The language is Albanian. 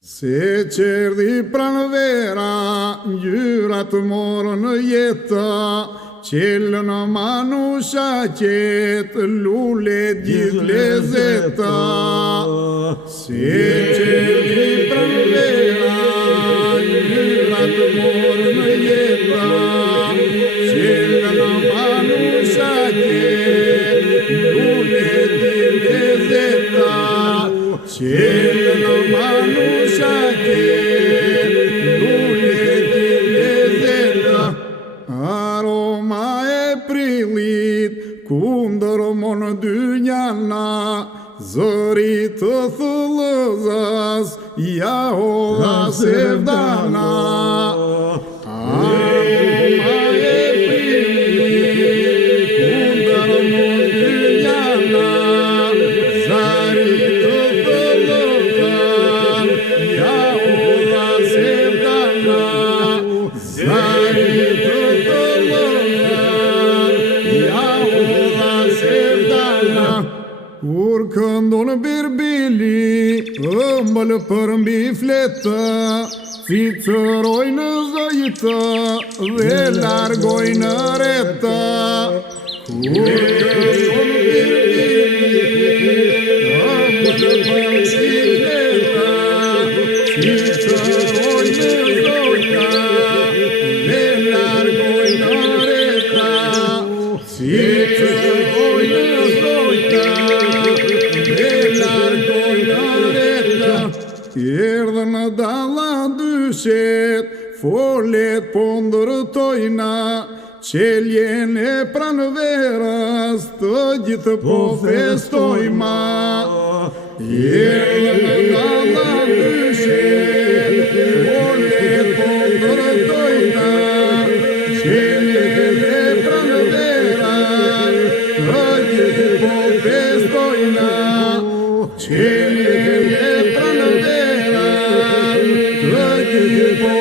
Se qerdhi pranvera, ngjyrat morën në jetë, qelë në manusha qetë, lullet gjithë lezeta. Se qerdhi pranvera, ngjyrat morën në jetë, qelë në manusha qetë, lullet gjithë lezeta. Qelë në manusha qetë, lullet gjithë lezeta. Aroma e prillit, kundër monë dynjana, zëri të thëllëzës, ja hodha sevdana. Aroma e prillit, kundër monë dynjana, zëri të thëllëzës, ja hodha sevdana. Zëri të thëllëzës, ja hodha sevdana. Kur këndon birbili, ëmbël për mbi fletë, ficërojnë zëjtë dhe largojnë retë. Kur këndon birbili, ëmbël për mbi fletë, ficërojnë zëjtë dhe largojnë retë. Ficërojnë zëjtë dhe largojnë retë. Erdhën në dalla dyshet, folet po ndërtojna, qeljen e pranverës të gjithë po festojma. Erdhën në dalla dyshet, folet po ndërtojna, qeljen e pranverës të gjithë po festojna. Qeljen e pranverës të gjithë po